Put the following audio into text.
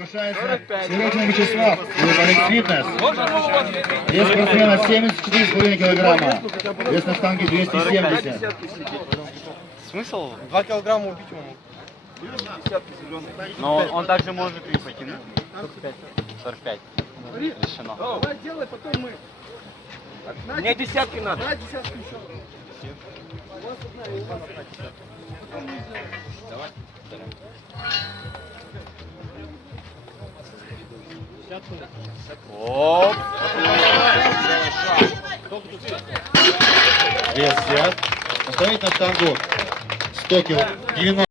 приглашается Серегин Вячеслав, клуб Алекс Фитнес. Вес спортсмена 74,5 килограмма, вес на штанге 270. Смысл? 2 килограмма убить его мог. Но он также может и покинуть. 45. Решено. Давай делай, потом мы. Мне десятки надо. Да, десятку еще. Оп! Вес взят. Поставить на штангу 100 килограмм.